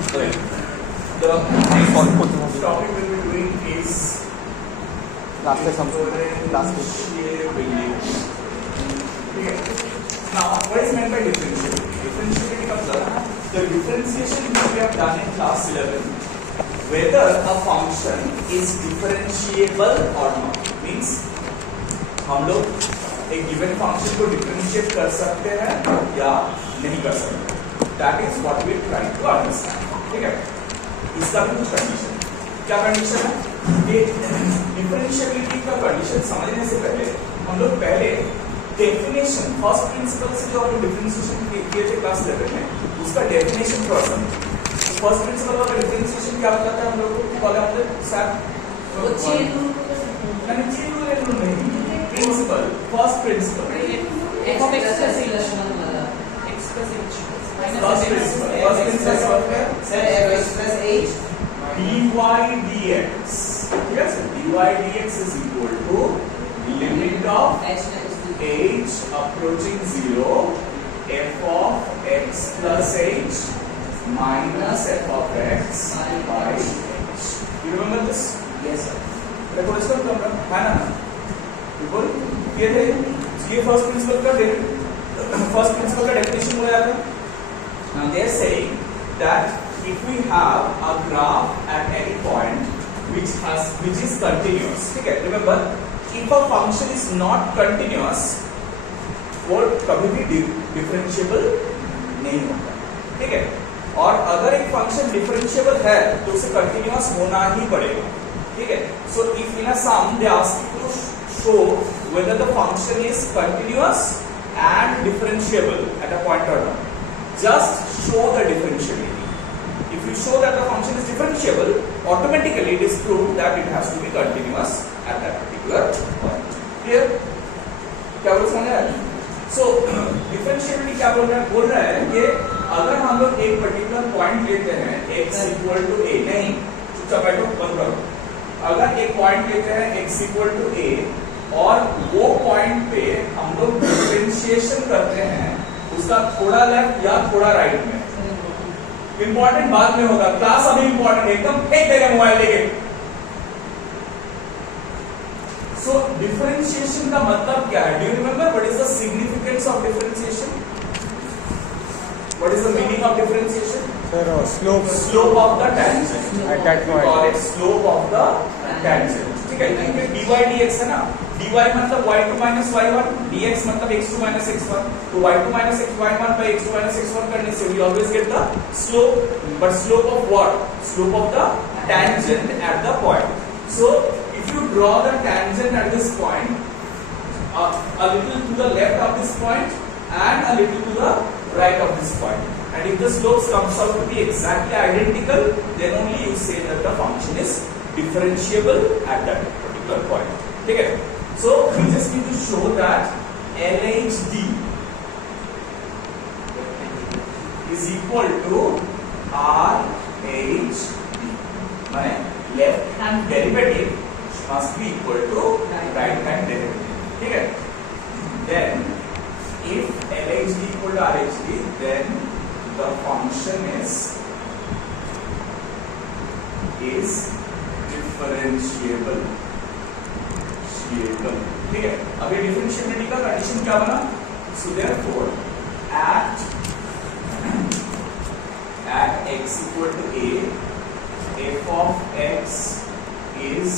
Right. The next topic we'll be doing is differentiability. Okay. Now, what is meant by differentiability? Differentiability comes up. The differentiation which we have done in class 11, whether a function is differentiable or not, means हम लोग एक given function को differentiate कर सकते हैं या नहीं कर सकते. That is what we are trying to understand. ठीक है? इसका भी कुछ कंडीशन. क्या कंडीशन है? ये differentiability का कंडीशन समझने से पहले हम लोग पहले डेफिनेशन फर्स्ट प्रिंसिपल से जो हमने डिफरेंशिएशन किए थे क्लास 11 में उसका डेफिनेशन थोड़ा समझें. फर्स्ट प्रिंसिपल वाला डिफरेंशिएशन क्या बताता है हम लोग को? वाला मतलब सर वो चेन रूल नहीं, principle first principle first principle sir x plus h dy dx. ठीक है sir, dy dx is equal to limit of h approaching 0 f of x plus h minus f of x by h. You remember this? Yes sir. देखो इसका मतलब है ना, बिल्कुल ये थे. ये फर्स्ट प्रिंसिपल का डेफिनेशन हो जाता है. Now they are saying that if we have a graph at any point which is continuous, ठीक है, remember if a function is not continuous वो कभी भी डिफरेंशिएबल नहीं होता. ठीक है, और अगर एक फंक्शन डिफरेंशिएबल है तो उसे कंटिन्यूअस होना ही पड़ेगा. ठीक है, so if in a sum they ask you to show whether the function is continuous and differentiable at a point or not, just show the differentiability. If you show that the function is differentiable, automatically it is proved that it has to be continuous at that particular point. Clear? क्या बोल रहे हैं? So differentiability क्या बोल रहा है कि अगर हम लोग एक पर्टिकुलर पॉइंट लेते हैं x इक्वल टू a, नहीं चुपचाप बैठो बंद करो. अगर एक पॉइंट लेते हैं x इक्वल टू a और वो पॉइंट पे हम लोग डिफरेंशिएशन करते हैं उसका थोड़ा लेफ्ट या थोड़ा राइट में. इंपॉर्टेंट बाद में होगा, क्लास अभी इंपॉर्टेंट है, एकदम फेंक देगा मोबाइल लेके. सो डिफरेंशिएशन का मतलब क्या है? Do you remember what is the significance of differentiation? What is the meaning of differentiation? Sir, slope of the tangent. At that point. We call it slope of the tangent. ठीक है, क्योंकि dy dx है ना, dy मतलब y2 minus y1, dx मतलब x2 minus x1. तो y2 minus y1 by x2 minus x1 करने से we always get the slope. But slope of what? Slope of the tangent at the point. So if you draw the tangent at this point, a little to the left of this point and a little to the right of this point, and if the slopes comes out to be exactly identical, then only you say that the function is differentiable at that particular point. ठीक है? So we just need to show that LHD is equal to RHD. माने left hand derivative must be equal to right hand derivative. ठीक है? Then if LHD equal to RHD, then the function is differentiable. ठीक है, अभी differentiability का condition क्या बना? So therefore at x equal to a, f of x is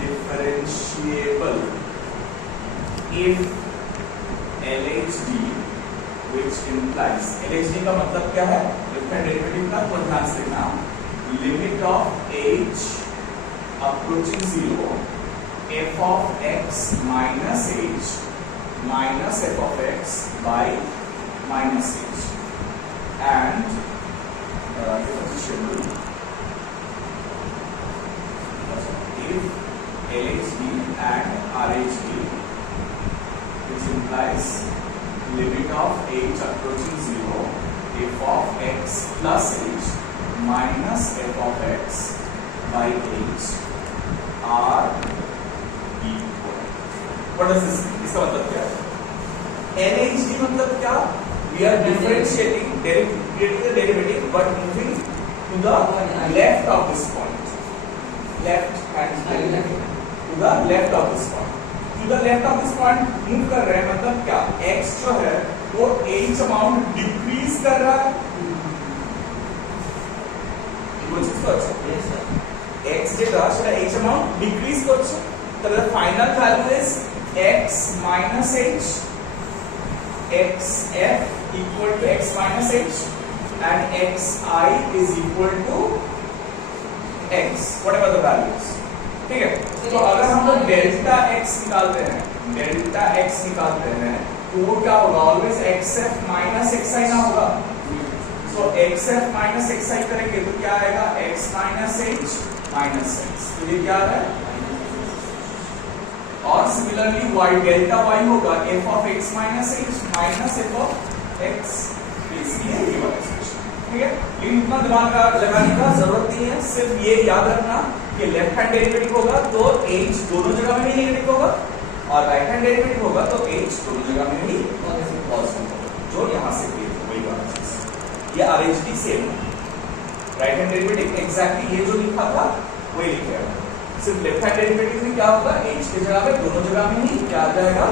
differentiable if LHD, which implies LHD का मतलब क्या है? डिफरेंट डेरिवेटिव का थोड़ा ध्यान से देखना. Limit of h approaching 0 f of x minus h minus f of x by minus h and differentiable if LHD and RHD, which implies limit of h approaching 0 f of x plus h minus f of x by h are equal. What does this mean? इसका मतलब क्या है? LHD मतलब क्या? we are differentiating, creating the derivative, but moving to the left of this point, left hand derivative, to the left of this point, to the left of this point move कर रहे हैं, मतलब क्या, x जो है वो h amount decrease कर रहा है, x যেটা সেটা h amount ডিক্রিজ করছে, তাহলে final value is x minus h, xf equal to x minus h and xi is equal to x whatever the values, ठीक है। तो अगर हम लोग डेल्टा x निकालते हैं, डेल्टा x निकालते हैं तो वो क्या होगा, ऑलवेज xf minus xi ना होगा, तो xf minus xi करेंगे तो क्या आएगा, x minus h minus x, तो ये क्या है, और सिमिलरली y डेल्टा y होगा f of x minus h minus f of x, इसलिए ये वाला एक्सप्रेशन, ठीक है। लेकिन इतना दिमाग लगाने का जरूरत नहीं है, सिर्फ ये याद रखना कि लेफ्ट हैंड डेरिवेटिव होगा तो h दोनों जगह में ही नेगेटिव होगा, और राइट हैंड डेरिवेटिव होगा तो h दोनों जगह में ही पॉजिटिव होगा, जो यहाँ से वही वाला चीज, ये आरएचडी सेम है, राइट हैंड डेरिवेटिव एग्जैक्टली ये जो लिखा था वही लिखेगा, सिर्फ लेफ्ट हैंड डेरिवेटिव में क्या होगा, h की जगह पे दोनों जगह में ही क्या आ जाएगा,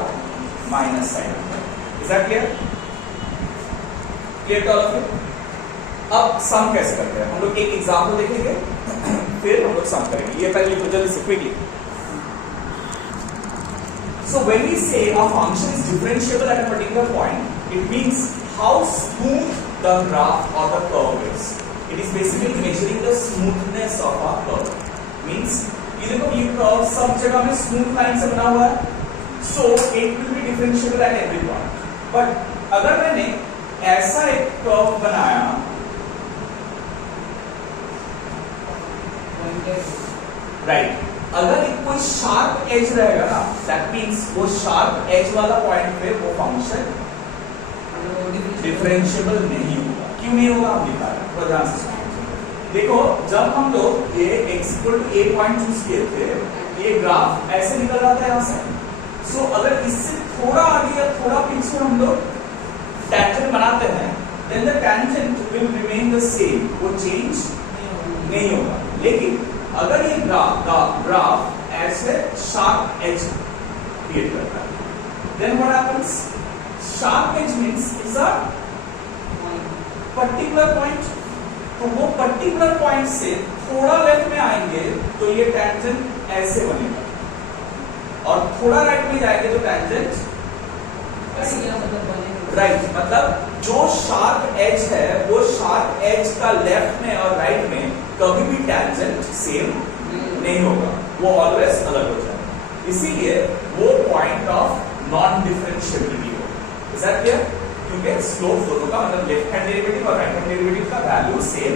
minus sign. Is that clear? Clear to all of you? अब सम कैसे करते हैं, हम लोग एक एग्जांपल देखेंगे फिर हम लोग सम करेंगे, ये पहले लिखो जल्दी से quickly. So when we say a function is differentiable at a particular point, it means how smooth the graph or the curve is. It is basically measuring the smoothness of a curve. Means ये देखो ये curve सब जगह में smooth line से बना हुआ है, so it will be differentiable at every point. But अगर मैंने ऐसा एक कर्व बनाया, राइट, अगर एक कोई शार्प एज रहेगा ना, दैट मींस वो शार्प एज वाला पॉइंट पे वो फंक्शन डिफरेंशिएबल नहीं होगा। क्यों नहीं होगा, हम दिखा रहे हैं, ध्यान से देखो। जब हम लोग ये x equal to a point choose किए थे, ये ग्राफ ऐसे निकल रहा था यहाँ से, सो अगर इससे थोड़ा आगे या थोड़ा पीछे हम लोग टेंजेंट बनाते हैं, then the tangent will remain the same, वो चेंज नहीं होगा। लेकिन अगर ये ग्राफ ऐसे शार्प एज क्रिएट करता है, then what happens, sharp edge means is a particular point, तो वो पर्टिकुलर पॉइंट से थोड़ा लेफ्ट में आएंगे तो ये टेंजेंट ऐसे बनेगा, और थोड़ा राइट में जाएंगे तो टेंजेंट राइट, मतलब जो शार्प एज है वो शार्प एज का लेफ्ट में और राइट में कभी भी टेंजेंट सेम नहीं होगा, वो ऑलवेज अलग हो जाएगा, इसीलिए वो पॉइंट ऑफ नॉन डिफरेंशिएबिलिटी होगा। Is that clear? क्योंकि स्लोप दोनों का, मतलब लेफ्ट हैंड डेरिवेटिव और राइट हैंड डेरिवेटिव का वैल्यू सेम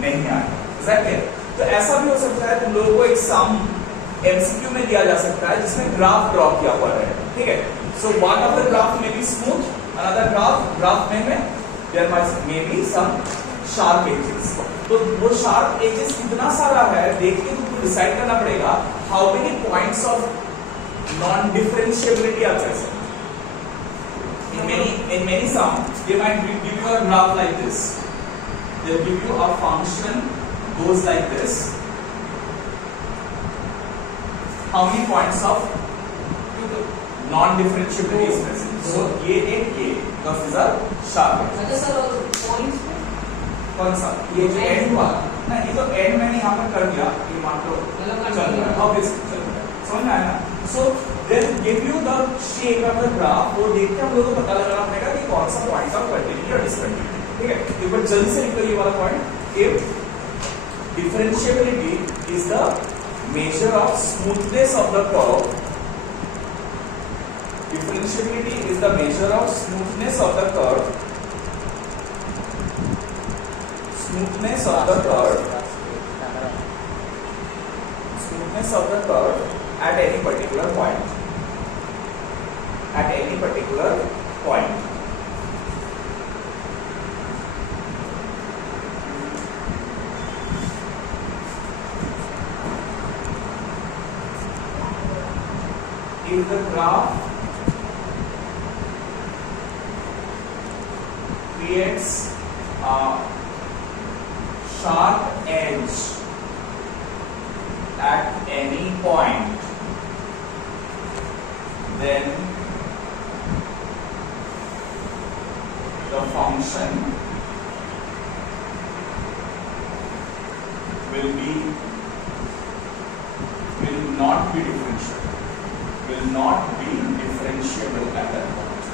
नहीं आएगा। Is that clear? तो ऐसा भी हो सकता है, तुम लोगों को एक सम एमसीक्यू में दिया जा सकता है जिसमें ग्राफ ड्रॉ किया हुआ रहेगा, ठीक है। So one of the graph में बी स्मूथ, अनदर ग्राफ में there may be some sharp edges, तो वो शार्प एजेस कितना सारा है देख के तुमको डिसाइड करना पड़ेगा how many points of non differentiability are present. In many sums, they might give you a graph like this. They'll give you a function goes like this. How many points of non-differentiability is present? So ये एक ये because these are sharp. अच्छा sir, और points कौन सा? ये जो end हुआ ना, ये तो end मैंने यहाँ पर कर दिया, ये मान लो चल रहा है, obviously चल रहा है, समझ में आया ना? So then give you the shape of the graph, वो देख के हम लोगों को पता लगाना पड़ेगा कि कौन सा पॉइंट ऑफ कंटिन्यूटी और डिसकंटिन्यूटी, ठीक है। एक बार जल्दी से लिखो ये वाला point, if differentiability is the measure of smoothness of the curve, differentiability is the measure of smoothness of the curve, smoothness of the curve, smoothness of the curve at any particular point, at any particular point. If the graph creates a sharp edge at any point, then the function will not be differentiable. Will not be differentiable at that point.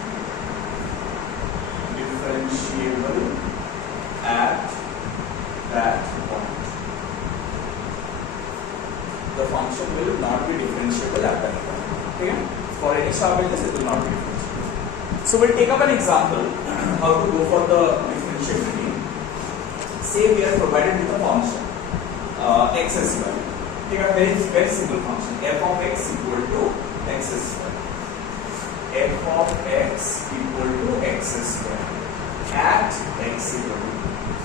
Differentiable at that point. The function will not be differentiable at that point. Okay? For any sharp edges, it will not be differentiable. So we'll take up an example how to go for the differentiability. Say we are provided with a function x square. Take a very simple function f of x equal to x square. F of x equal to x square at x equal to 2.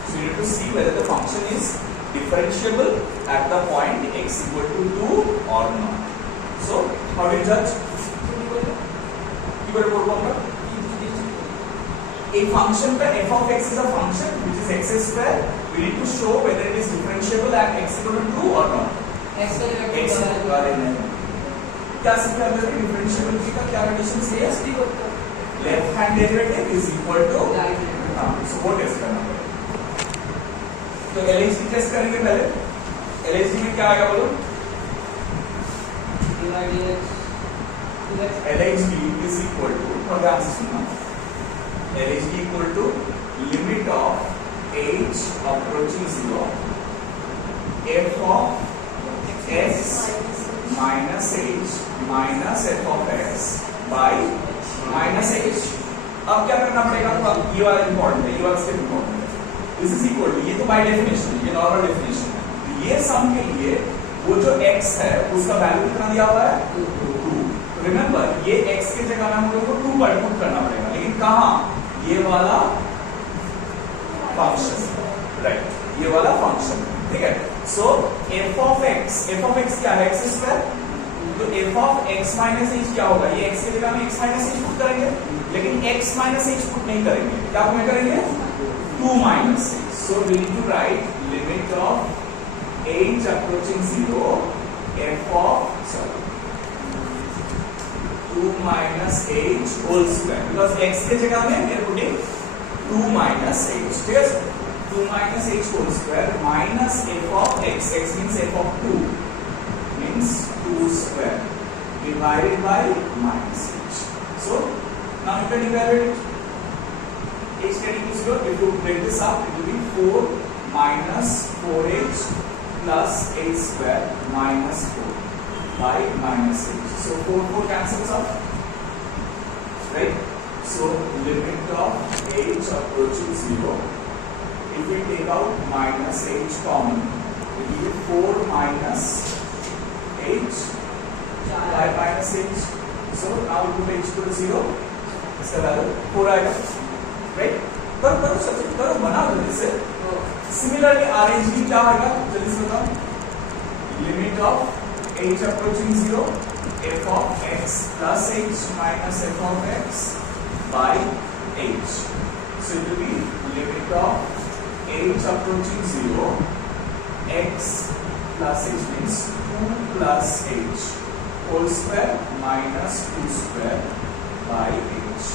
So you need to see whether the function is differentiable at the point x equal to 2 or not. So how do you judge? A function का f of x is a function which is x square. We need to show whether it is differentiable at x equal to 2 or not. x क्या सीखा हमने differentiability का क्या condition है? Left hand derivative is equal to so वो test करना पड़ेगा. तो LHD टेस्ट करेंगे पहले. LHD में क्या आएगा बोलो? LHD is equal to ध्यान से सुनना. LHD equal to limit of h approaching 0 f of x minus h minus f of x by minus h. अब क्या करना पड़ेगा? ये वाला इंपॉर्टेंट है, ये वाला स्टेप इंपॉर्टेंट है. दिस इज इक्वल टू, ये तो बाय डेफिनेशन, ये नॉर्मल डेफिनेशन है. ये सम के लिए वो जो x है उसका वैल्यू कितना दिया हुआ है? 2. रिमेंबर ये x की जगह में हम लोग को 2 पर पुट करना पड़ेगा, लेकिन कहाँ? ये वाला फंक्शन, राइट, ये वाला फंक्शन, ठीक है. सो f of x क्या है? x square. तो f of x minus h क्या होगा? ये x की जगह में x minus h पुट करेंगे, लेकिन x minus h पुट नहीं करेंगे. क्या पुट करेंगे? 2 minus h. So we need to write limit of h approaching 0 f of 2 minus h whole square, because x के जगह में we are putting 2 minus h. ठीक है? 2 minus h whole square minus f of x. X means f of 2 means 2 square divided by minus h. So now you can evaluate it. H getting to 0. If you break this up, it will be 4 minus 4h plus h square minus 4 by minus h. So 4 cancels out, right? So limit of h approaching 0. If we take out minus h common, it will be 4 minus h by minus h. So now we put h equal to 0. इसका value 4 आएगा, right? करो subject करो, बनाओ जल्दी से. Similarly RHD क्या आएगा? जल्दी से बताओ. Limit of h approaching 0 f of x plus h minus f of x by h. So it will be limit of h approaching 0 x plus h means 2 plus h whole square minus 2 square by h.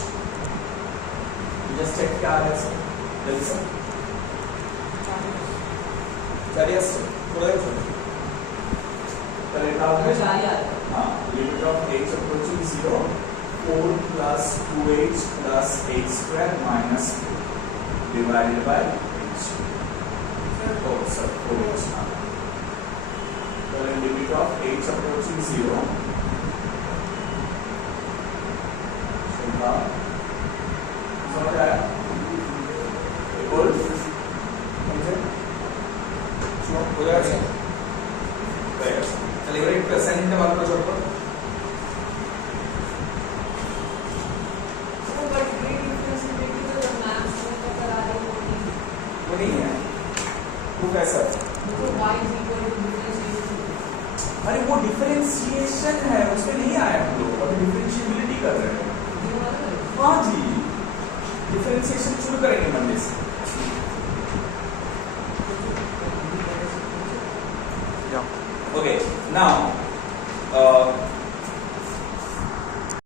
Just check क्या है sir? जल्दी से. चलिए sir, पूरा पहले हाँ, limit of h approaching 0 4 plus 2h plus h square minus 4 divided by h. Oh, sir, 4h. Then limit of h approaching 0. So समझ आया? इक्वल समझे? हो जाएगा? चलिए एक असाइनमेंट वाला प्रोजेक्ट पर. वो नहीं है. वो कैसा? अरे वो डिफरेंशिएशन है, उसमें नहीं आया हम लोग. अभी डिफरेंशिएबिलिटी कर रहे हैं. हाँ जी, डिफरेंशिएशन शुरू करेंगे मंडे से। Okay, now